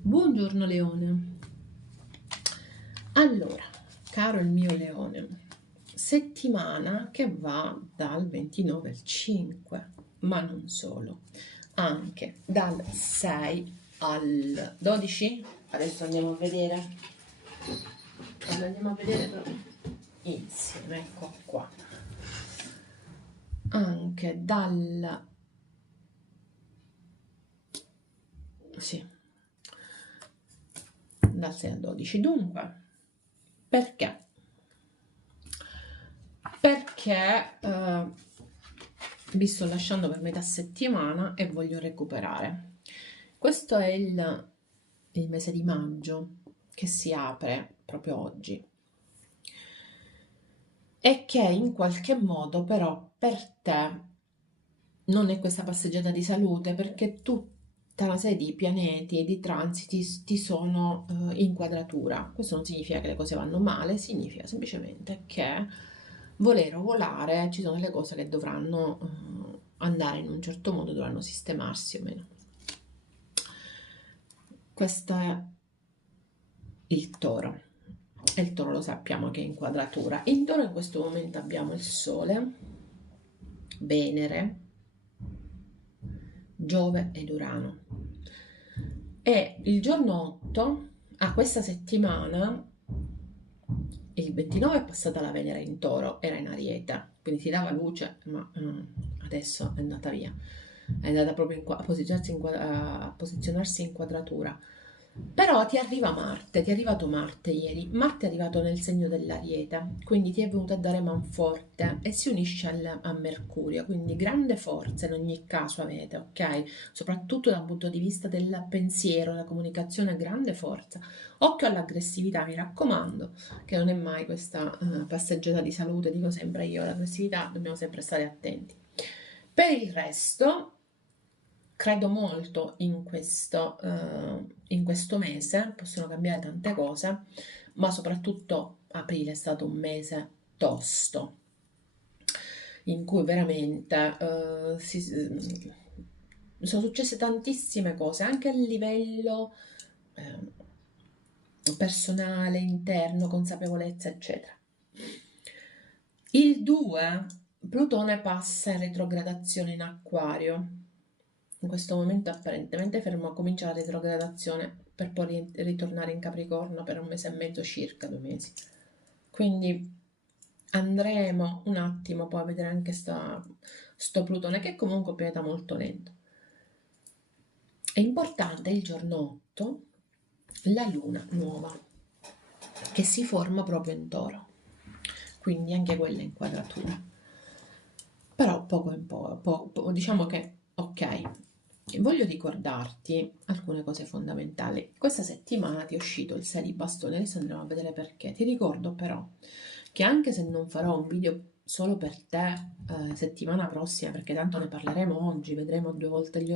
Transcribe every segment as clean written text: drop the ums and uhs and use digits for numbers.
Buongiorno Leone. Allora, caro il mio Leone, settimana che va dal 29 al 5, ma non solo, anche dal 6 al 12. Adesso andiamo a vedere. Andiamo a vedere proprio insieme, ecco qua. Anche sì, dal 6 al 12. Dunque, perché? Perché vi sto lasciando per metà settimana e voglio recuperare. Questo è il mese di maggio che si apre proprio oggi e che in qualche modo però per te non è questa passeggiata di salute, perché tutta una serie di pianeti e di transiti ti sono in quadratura. Questo non significa che le cose vanno male, significa semplicemente che volere o volare ci sono delle cose che dovranno andare in un certo modo, dovranno sistemarsi o meno. Questo è il toro. E il toro lo sappiamo che è in quadratura. In toro in questo momento abbiamo il Sole, Venere, Giove ed Urano. E il giorno 8, a questa settimana, il 29 è passata la Venere in Toro, era in Ariete, quindi si dava luce, ma adesso è andata via. È andata proprio a posizionarsi in quadratura. Però ti arriva Marte, ti è arrivato Marte ieri. Marte è arrivato nel segno dell'Ariete, quindi ti è venuto a dare manforte e si unisce a Mercurio, quindi grande forza in ogni caso avete, ok? Soprattutto dal punto di vista del pensiero, della comunicazione, grande forza. Occhio all'aggressività, mi raccomando, che non è mai questa passeggiata di salute, dico sempre io, l'aggressività dobbiamo sempre stare attenti. Per il resto, credo molto in questo mese, possono cambiare tante cose, ma soprattutto aprile è stato un mese tosto, in cui veramente sono successe tantissime cose, anche a livello personale, interno, consapevolezza, eccetera. Il 2, Plutone passa in retrogradazione in Acquario. In questo momento apparentemente fermo, comincia la retrogradazione per poi ritornare in Capricorno per un mese e mezzo, circa 2 mesi. Quindi andremo un attimo poi a vedere anche sto Plutone, che è comunque un pianeta molto lento. È importante il giorno 8 la luna nuova che si forma proprio in Toro, quindi anche quella in quadratura. Però poco in poco, diciamo che ok, voglio ricordarti alcune cose fondamentali. Questa settimana ti è uscito il 6 di bastone, adesso andremo a vedere perché. Ti ricordo però che anche se non farò un video solo per te settimana prossima, perché tanto ne parleremo oggi, vedremo due volte gli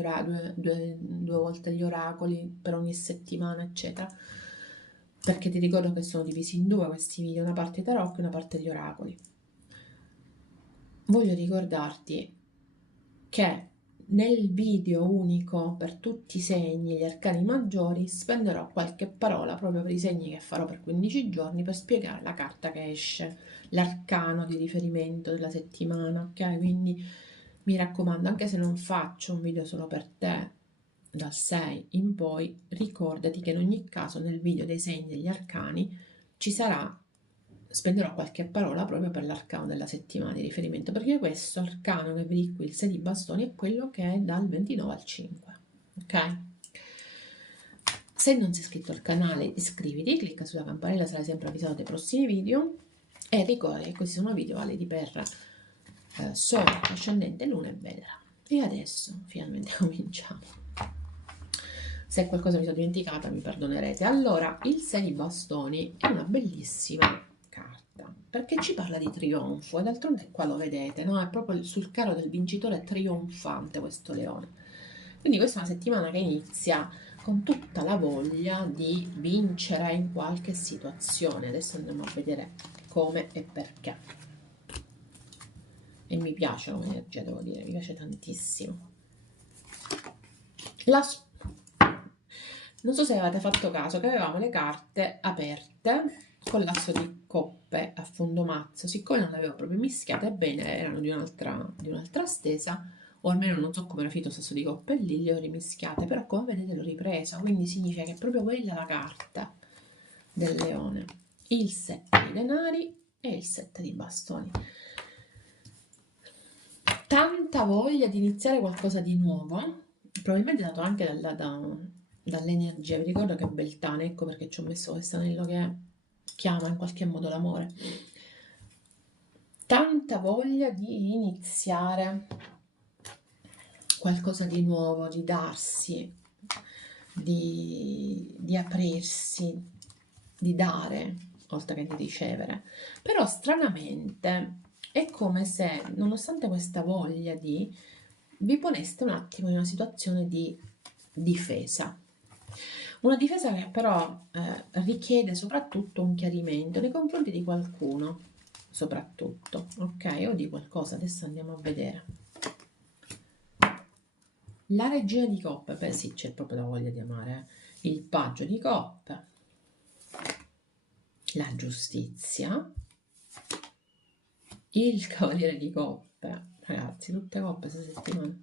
oracoli per ogni settimana, eccetera. Perché ti ricordo che sono divisi in due questi video, una parte tarocco e una parte gli oracoli. Voglio ricordarti che nel video unico per tutti i segni e gli arcani maggiori spenderò qualche parola proprio per i segni che farò per 15 giorni per spiegare la carta che esce, l'arcano di riferimento della settimana, ok? Quindi mi raccomando, anche se non faccio un video solo per te dal 6 in poi, ricordati che in ogni caso nel video dei segni e degli arcani ci sarà, spenderò qualche parola proprio per l'arcano della settimana di riferimento, perché questo arcano che vedi qui, il 6 di bastoni, è quello che è dal 29 al 5, ok? Se non sei iscritto al canale iscriviti, clicca sulla campanella, sarai sempre avvisato dei prossimi video e ricorda che questi sono video validi per Sole, Ascendente, Luna e Venere. E adesso finalmente cominciamo. Se qualcosa mi sono dimenticata mi perdonerete. Allora, il 6 di bastoni è una bellissima carta perché ci parla di trionfo e d'altronde qua lo vedete, no? È proprio sul carro del vincitore trionfante questo leone. Quindi questa è una settimana che inizia con tutta la voglia di vincere in qualche situazione. Adesso andiamo a vedere come e perché. E mi piace come energia, devo dire, mi piace tantissimo. Non so se avete fatto caso che avevamo le carte aperte con l'asso di coppe a fondo mazzo, siccome non le avevo proprio mischiate bene, erano di un'altra stesa, o almeno non so come era finito il sasso di coppe lì, le ho rimischiate, però come vedete l'ho ripresa, quindi significa che è proprio quella la carta del leone, il 7 di denari e il 7 di bastoni. Tanta voglia di iniziare qualcosa di nuovo, probabilmente dato anche dall'energia. Vi ricordo che è Beltane, ecco perché ci ho messo questo anello che chiama in qualche modo l'amore. Tanta voglia di iniziare qualcosa di nuovo, di darsi, di aprirsi, di dare, oltre che di ricevere. Però stranamente è come se, nonostante questa voglia di, vi poneste un attimo in una situazione di difesa. Una difesa che però richiede soprattutto un chiarimento nei confronti di qualcuno, soprattutto, ok? O di qualcosa, adesso andiamo a vedere. La regina di coppe, beh sì, c'è proprio la voglia di amare, il paggio di coppe, la giustizia, il cavaliere di coppe, ragazzi, tutte coppe questa settimana,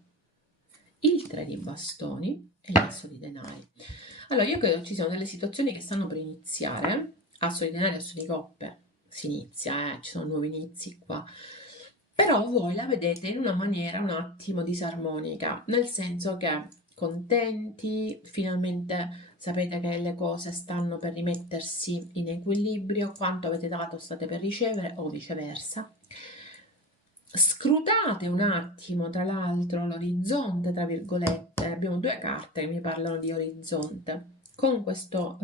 il 3 di bastoni e l'asso di denari. Allora, io credo ci siano delle situazioni che stanno per iniziare, asso di denari, asso di coppe, si inizia, ci sono nuovi inizi qua, però voi la vedete in una maniera un attimo disarmonica, nel senso che contenti, finalmente sapete che le cose stanno per rimettersi in equilibrio, quanto avete dato state per ricevere o viceversa. Scrutate un attimo, tra l'altro, l'orizzonte, tra virgolette, abbiamo due carte che mi parlano di orizzonte, con questo,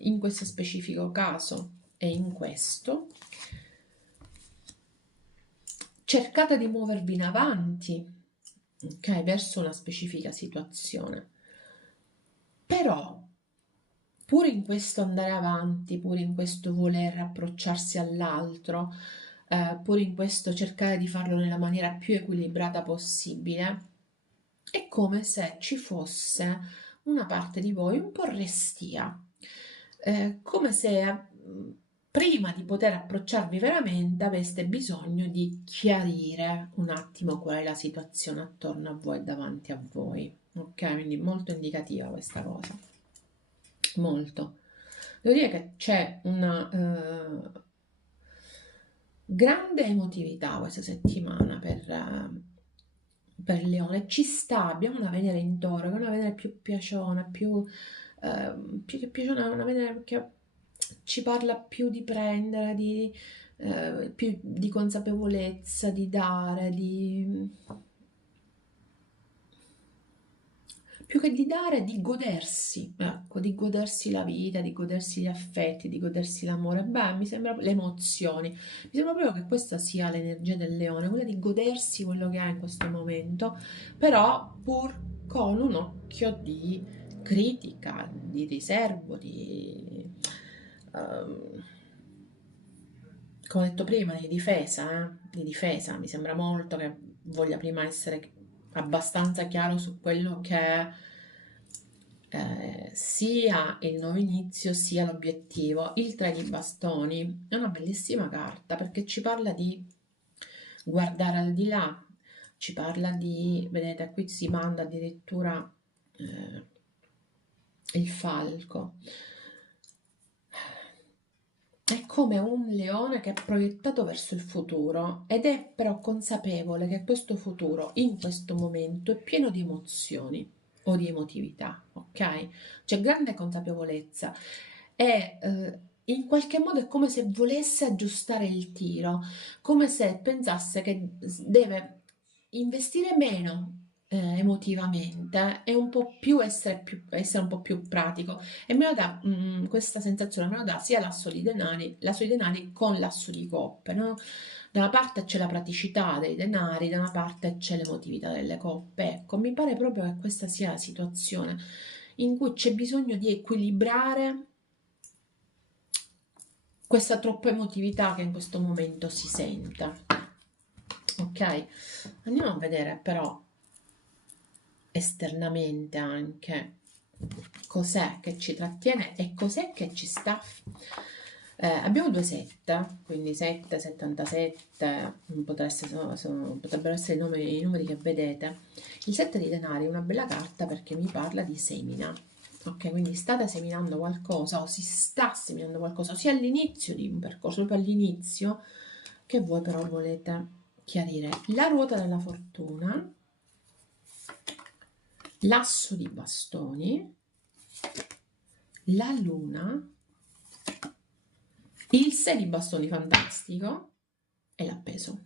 in questo specifico caso e in questo. Cercate di muovervi in avanti, ok, verso una specifica situazione. Però, pur in questo andare avanti, pur in questo voler approcciarsi all'altro, pur in questo cercare di farlo nella maniera più equilibrata possibile, è come se ci fosse una parte di voi un po' restia, come se prima di poter approcciarvi veramente aveste bisogno di chiarire un attimo qual è la situazione attorno a voi e davanti a voi. Ok, quindi molto indicativa questa cosa, molto. Devo dire che c'è una grande emotività questa settimana per Leone. Ci sta, abbiamo una Venere in Toro, che è una Venere più piaciona, più che piaciona, una Venere che ci parla più di prendere, più di consapevolezza, di dare, più che di dare, di godersi, ecco, di godersi la vita, di godersi gli affetti, di godersi l'amore. Beh, mi sembra le emozioni. Mi sembra proprio che questa sia l'energia del leone, quella di godersi quello che ha in questo momento, però pur con un occhio di critica, di riservo, ehm, come ho detto prima, di difesa, di difesa. Mi sembra molto che voglia prima essere abbastanza chiaro su quello che è sia il nuovo inizio sia l'obiettivo. Il 3 di bastoni è una bellissima carta perché ci parla di guardare al di là, ci parla di, vedete, qui si manda addirittura eh, il falco. È come un leone che è proiettato verso il futuro ed è però consapevole che questo futuro in questo momento è pieno di emozioni o di emotività, ok? C'è grande consapevolezza e in qualche modo è come se volesse aggiustare il tiro, come se pensasse che deve investire meno emotivamente e un po' essere un po' più pratico. E me lo dà questa sensazione, me lo dà sia l'asso di denari con l'asso di coppe, no? Da una parte c'è la praticità dei denari, da una parte c'è l'emotività delle coppe. Ecco, mi pare proprio che questa sia la situazione in cui c'è bisogno di equilibrare questa troppa emotività che in questo momento si sente. Ok, andiamo a vedere però esternamente anche cos'è che ci trattiene e cos'è che ci sta. Abbiamo due 7, quindi 7, 77, potrebbero essere i numeri che vedete. Il 7 di denari è una bella carta perché mi parla di semina. Ok, quindi state seminando qualcosa o si sta seminando qualcosa, sia all'inizio di un percorso, proprio all'inizio, che voi però volete chiarire. La ruota della fortuna, l'asso di bastoni, la luna, il 6 di bastoni fantastico e l'appeso.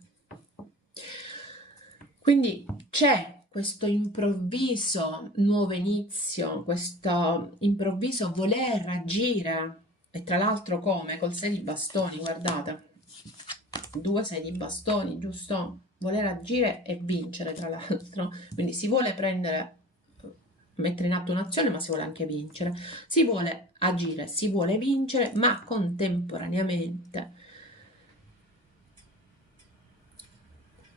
Quindi c'è questo improvviso nuovo inizio, questo improvviso voler agire, e tra l'altro come? Col 6 di bastoni, guardate, 2 6 di bastoni, giusto? Voler agire e vincere, tra l'altro, quindi si vuole mettere in atto un'azione, ma si vuole anche vincere, si vuole agire, si vuole vincere, ma contemporaneamente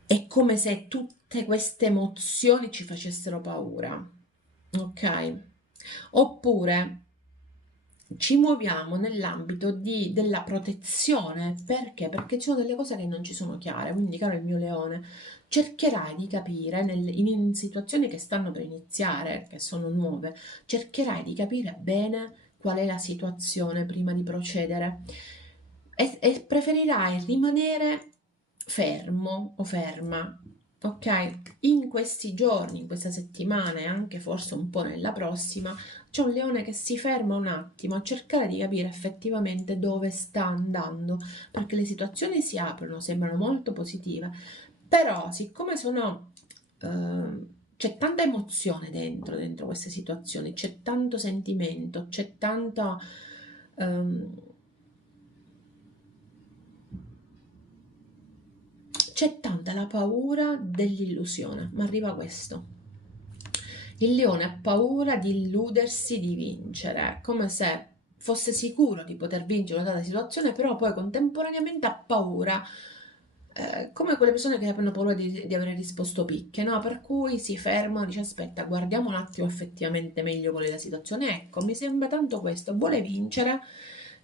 è come se tutte queste emozioni ci facessero paura, ok? Oppure ci muoviamo nell'ambito della protezione, perché? Perché ci sono delle cose che non ci sono chiare, quindi caro il mio leone, cercherai di capire in situazioni che stanno per iniziare, che sono nuove, cercherai di capire bene qual è la situazione prima di procedere e preferirai rimanere fermo o ferma, ok? In questi giorni, in questa settimana e anche forse un po' nella prossima, c'è un leone che si ferma un attimo a cercare di capire effettivamente dove sta andando, perché le situazioni si aprono, sembrano molto positive, però siccome c'è tanta emozione dentro queste situazioni, c'è tanto sentimento, ehm, c'è tanta la paura dell'illusione, ma arriva questo. Il leone ha paura di illudersi di vincere, come se fosse sicuro di poter vincere una data situazione, però poi contemporaneamente ha paura, come quelle persone che hanno paura di avere risposto picche, no? Per cui si fermano e dice aspetta, guardiamo un attimo effettivamente meglio qual è la situazione. Ecco, mi sembra tanto questo, vuole vincere,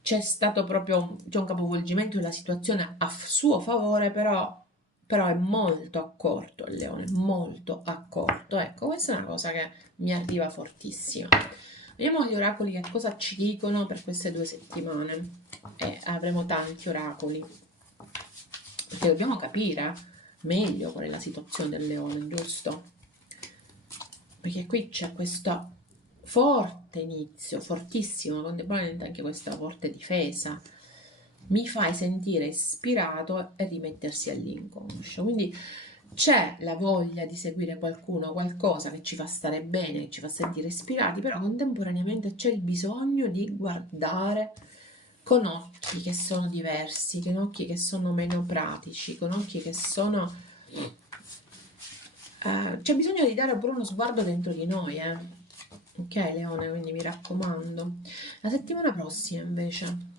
c'è un capovolgimento della situazione a suo favore, però è molto accorto il leone, molto accorto. Ecco, questa è una cosa che mi arriva fortissima. Vediamo gli oracoli che cosa ci dicono per queste 2 settimane. E avremo tanti oracoli, perché dobbiamo capire meglio qual è la situazione del leone, giusto? Perché qui c'è questo forte inizio, fortissimo, contemporaneamente anche questa forte difesa. Mi fai sentire ispirato e rimettersi all'inconscio. Quindi c'è la voglia di seguire qualcuno, qualcosa che ci fa stare bene, che ci fa sentire ispirati, però contemporaneamente c'è il bisogno di guardare con occhi che sono diversi, con occhi che sono meno pratici, con occhi che sono... c'è bisogno di dare pure uno sguardo dentro di noi, ok Leone, quindi mi raccomando. La settimana prossima invece,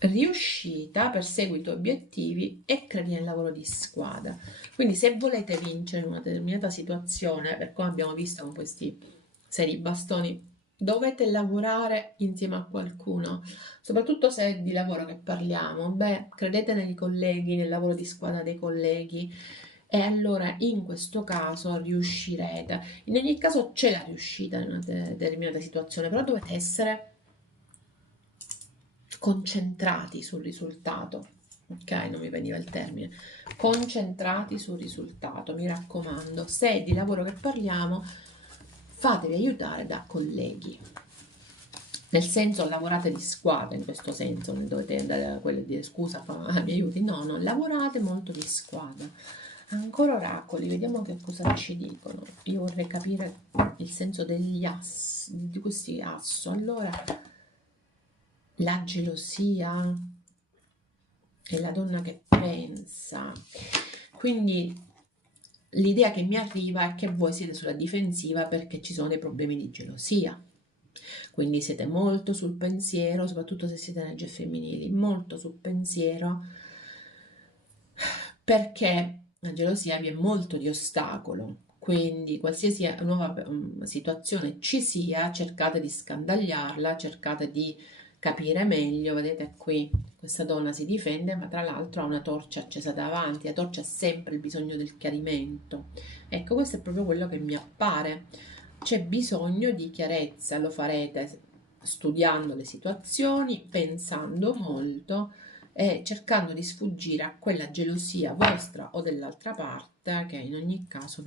riuscita, persegui i tuoi obiettivi e credi nel lavoro di squadra. Quindi se volete vincere in una determinata situazione, per come abbiamo visto con questi 6 bastoni, dovete lavorare insieme a qualcuno, soprattutto se è di lavoro che parliamo. Beh, credete nei colleghi, nel lavoro di squadra dei colleghi, e allora in questo caso riuscirete. In ogni caso c'è la riuscita in una determinata situazione, però dovete essere concentrati sul risultato. Ok, non mi veniva il termine. Concentrati sul risultato, mi raccomando. Se è di lavoro che parliamo, fatevi aiutare da colleghi. Nel senso, lavorate di squadra in questo senso, non dovete andare a quello e dire scusa, mi aiuti. No, no, lavorate molto di squadra. Ancora oracoli, vediamo che cosa ci dicono. Io vorrei capire il senso degli assi, di questi asso. Allora, la gelosia è la donna che pensa. Quindi l'idea che mi arriva è che voi siete sulla difensiva perché ci sono dei problemi di gelosia. Quindi siete molto sul pensiero, soprattutto se siete energie femminili, molto sul pensiero, perché la gelosia vi è molto di ostacolo. Quindi qualsiasi nuova situazione ci sia, cercate di scandagliarla, cercate di capire meglio. Vedete qui, questa donna si difende, ma tra l'altro ha una torcia accesa davanti. La torcia ha sempre il bisogno del chiarimento. Ecco, questo è proprio quello che mi appare. C'è bisogno di chiarezza, lo farete studiando le situazioni, pensando molto e cercando di sfuggire a quella gelosia vostra o dell'altra parte che in ogni caso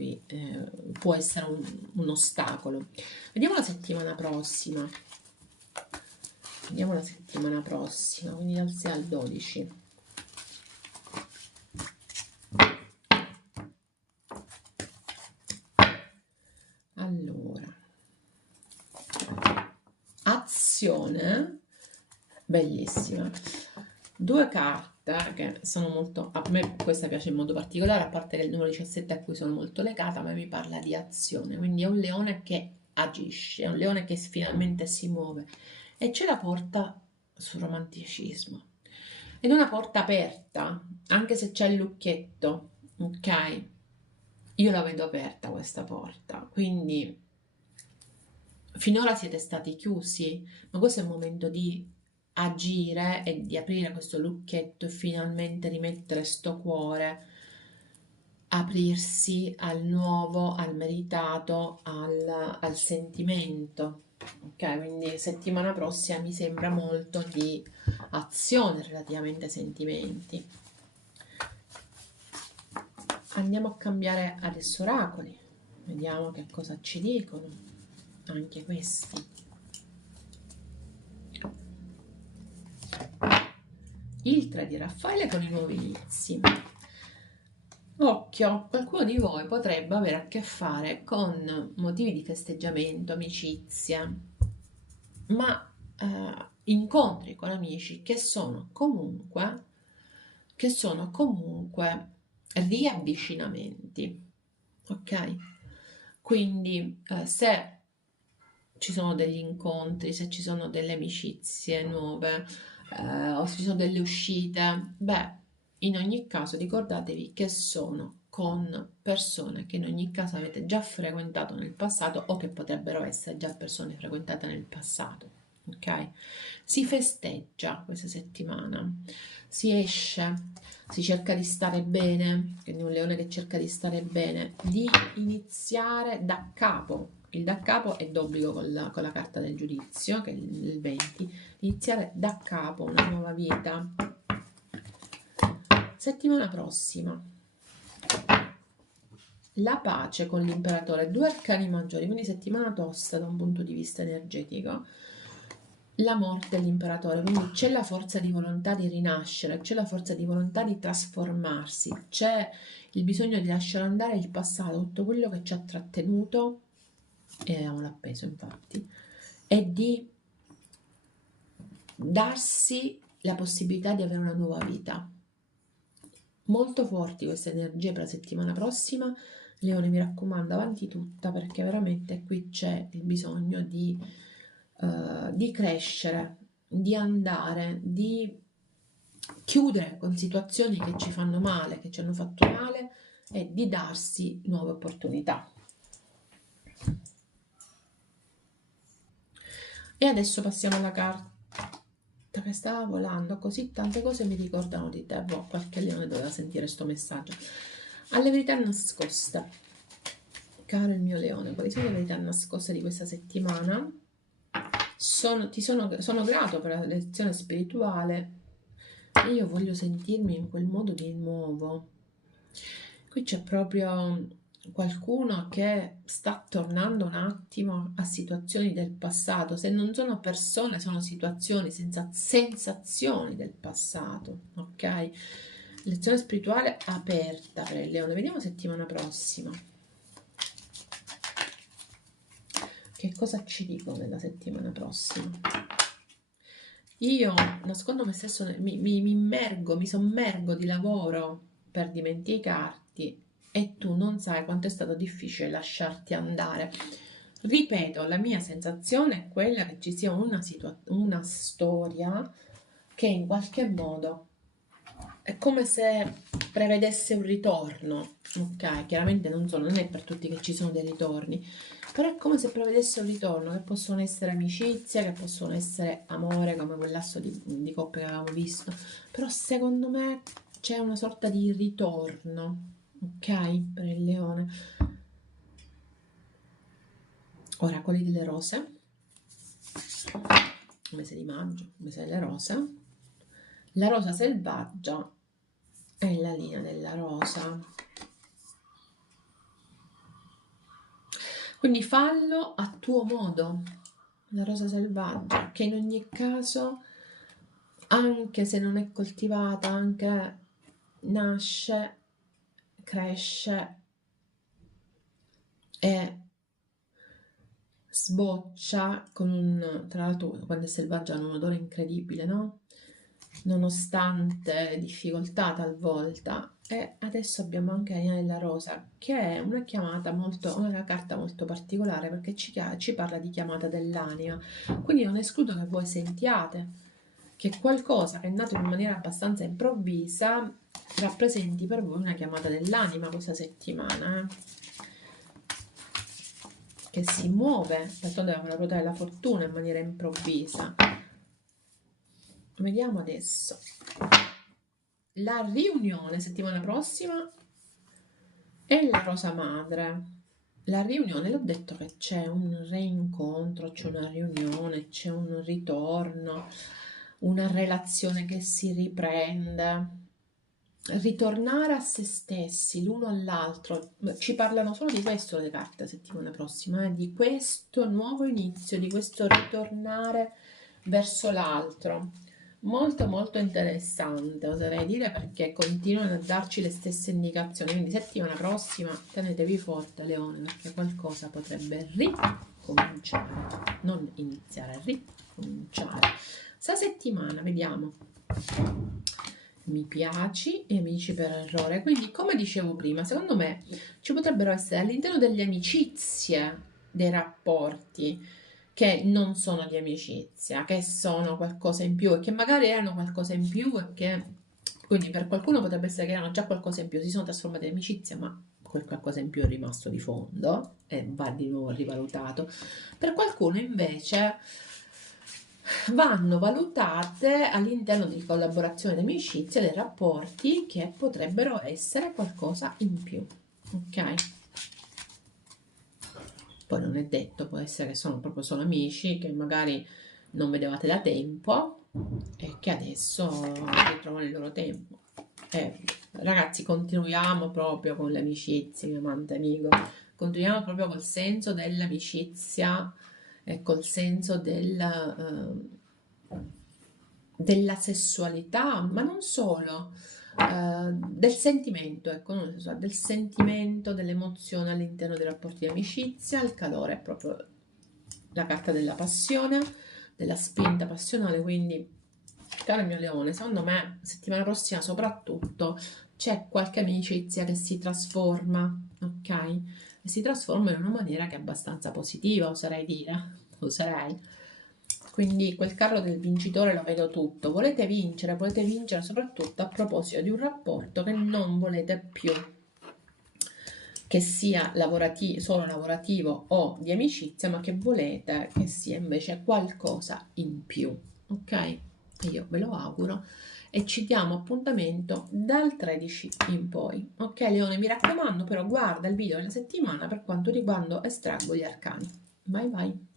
può essere un ostacolo. Vediamo la settimana prossima. Vediamo la settimana prossima, quindi dal 6 al 12. Allora, azione, bellissima. Due carte che sono molto, a me questa piace in modo particolare, a parte che è il numero 17 a cui sono molto legata, ma mi parla di azione, quindi è un leone che agisce, è un leone che finalmente si muove e ce la porta sul romanticismo. Ed è una porta aperta, anche se c'è il lucchietto, ok? Io la vedo aperta questa porta, quindi finora siete stati chiusi, ma questo è il momento di agire e di aprire questo lucchetto e finalmente rimettere sto cuore, aprirsi al nuovo, al meritato, al sentimento. Ok, quindi settimana prossima mi sembra molto di azione relativamente ai sentimenti. Andiamo a cambiare adesso oracoli, vediamo che cosa ci dicono anche questi. Il 3 di Raffaele con i nuovi inizi. Occhio, qualcuno di voi potrebbe avere a che fare con motivi di festeggiamento, amicizie, ma incontri con amici che sono comunque riavvicinamenti, ok? Quindi se ci sono degli incontri, se ci sono delle amicizie nuove, o se ci sono delle uscite, beh, in ogni caso ricordatevi che sono con persone che in ogni caso avete già frequentato nel passato o che potrebbero essere già persone frequentate nel passato, ok? Si festeggia questa settimana, si esce, si cerca di stare bene, quindi un leone che cerca di stare bene, di iniziare da capo. Il da capo è d'obbligo con la carta del giudizio, che è il 20, iniziare da capo una nuova vita. Settimana prossima, la pace con l'imperatore, 2 arcani maggiori, quindi settimana tosta da un punto di vista energetico. La morte dell'imperatore, quindi c'è la forza di volontà di rinascere, c'è la forza di volontà di trasformarsi, c'è il bisogno di lasciare andare il passato, tutto quello che ci ha trattenuto, e avevamo l'appeso infatti, e di darsi la possibilità di avere una nuova vita. Molto forti queste energie per la settimana prossima. Leone, mi raccomando, avanti tutta, perché veramente qui c'è il bisogno di crescere, di andare, di chiudere con situazioni che ci fanno male, che ci hanno fatto male, e di darsi nuove opportunità. E adesso passiamo alla carta che stava volando, così tante cose mi ricordano di te. Boh, qualche leone doveva sentire sto messaggio. Alle verità nascoste. Caro il mio leone, quali sono le verità nascoste di questa settimana? Sono grato per la lezione spirituale e io voglio sentirmi in quel modo di nuovo. Qui c'è proprio qualcuno che sta tornando un attimo a situazioni del passato. Se non sono persone, sono situazioni, sensazioni del passato, ok? Lezione spirituale aperta per il leone. Vediamo settimana prossima. Che cosa ci dicono nella settimana prossima? Io nascondo me stesso, mi immergo, mi sommergo di lavoro per dimenticarti e tu non sai quanto è stato difficile lasciarti andare. Ripeto, la mia sensazione è quella che ci sia una storia che in qualche modo è come se prevedesse un ritorno, ok? Chiaramente non è per tutti che ci sono dei ritorni, però è come se prevedesse un ritorno, che possono essere amicizia, che possono essere amore, come quell'asso di coppia che avevamo visto, però secondo me c'è una sorta di ritorno, ok? Per il leone. Oracoli delle rose, mese di maggio, mese delle rose, la rosa selvaggia e la linea della rosa. Quindi fallo a tuo modo, la rosa selvaggia, che in ogni caso, anche se non è coltivata, anche nasce, cresce e sboccia con tra l'altro quando è selvaggia ha un odore incredibile, no? Nonostante difficoltà talvolta. E adesso abbiamo anche la linea della rosa, che è una chiamata una carta molto particolare perché ci parla di chiamata dell'anima. Quindi non escludo che voi sentiate che qualcosa che è nato in maniera abbastanza improvvisa rappresenti per voi una chiamata dell'anima questa settimana, che si muove, d'altronde la ruota della fortuna in maniera improvvisa. Vediamo adesso la riunione settimana prossima e la rosa madre. La riunione, l'ho detto che c'è un reincontro, c'è una riunione, c'è un ritorno, una relazione che si riprende. Ritornare a se stessi, l'uno all'altro. Ci parlano solo di questo le carte la settimana prossima, di questo nuovo inizio, di questo ritornare verso l'altro. Molto molto interessante, oserei dire, perché continuano a darci le stesse indicazioni. Quindi settimana prossima tenetevi forte, Leone, perché qualcosa potrebbe ricominciare, non iniziare, ricominciare. Sta settimana, vediamo. Mi piaci e amici per errore. Quindi, come dicevo prima, secondo me ci potrebbero essere all'interno delle amicizie dei rapporti che non sono di amicizia, che sono qualcosa in più e che magari erano qualcosa in più e che quindi per qualcuno potrebbe essere che erano già qualcosa in più, si sono trasformate in amicizia, ma quel qualcosa in più è rimasto di fondo e va di nuovo rivalutato. Per qualcuno invece vanno valutate all'interno di collaborazione, di amicizia, dei rapporti che potrebbero essere qualcosa in più, ok? Poi non è detto, può essere che sono proprio solo amici che magari non vedevate da tempo e che adesso ritrovano il loro tempo. Ragazzi, continuiamo proprio con le amicizie, mio amante amico, continuiamo proprio col senso dell'amicizia e col senso della sessualità, ma non solo, del sentimento, ecco, non sessuale, del sentimento, dell'emozione all'interno dei rapporti di amicizia. Il calore è proprio la carta della passione, della spinta passionale, quindi caro mio leone, secondo me settimana prossima soprattutto c'è qualche amicizia che si trasforma, ok? E si trasforma in una maniera che è abbastanza positiva, oserei dire, oserei. Quindi quel carro del vincitore lo vedo tutto. Volete vincere soprattutto a proposito di un rapporto che non volete più, che sia solo lavorativo o di amicizia, ma che volete che sia invece qualcosa in più, ok? Io ve lo auguro e ci diamo appuntamento dal 13 in poi, ok Leone? Mi raccomando però guarda il video della settimana per quando estraggo gli arcani. Bye bye!